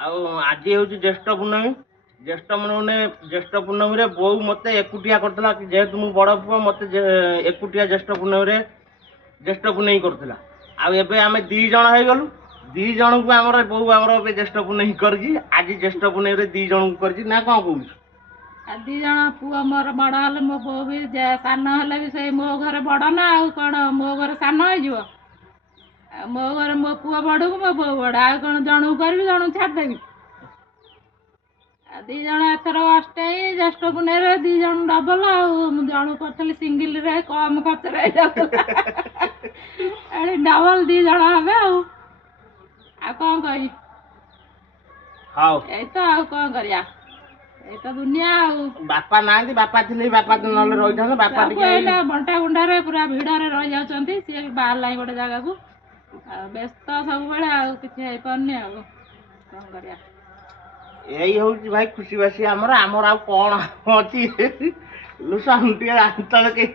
आज हूँ ज्येष्ठ पूर्णमी ज्येष्ठ पूर्णमी बो मत एकुटिया करता जेहेतु मु बड़ पुआ मत एकुटिया ज्येष्ठ पूर्णमी ज्येष्ठ पूर्णमी करता आम दी जन हो गलु दी जन को आमर बो आमर ज्येष्ठ पूर्णमी कर आज ज्येष्ठ पूर्णमी दी जन को कर ना कौन कौन दी जन पुआ मोर बड़ हेले मो बो भी सान हेले भी से मो घर बड़ ना आउ कौन मो घर सान हो मो घर मो पुआ बड़ को मो बो बड़ आ कौन जन करी जन छाड़देवी दी जन एथर अष्टे ज्येष्ठ पूर्णिमा दी जन डबल जन करी सिंगिल रे कम खर्च डबल दी जन हे आ कौन करी तो आ कौन करिया तो दुनिया बापा ना बापा थी बापा तो ना रही बापा बंटा गुंडा पूरा भिड़ रही जाती सी बाहर गोटे जगह को व्यस्त सब बेले किसी पारनी कौन करिया यही हूँ भाई खुशी बासी आमर आमर आ कौन अच्छी लुसा के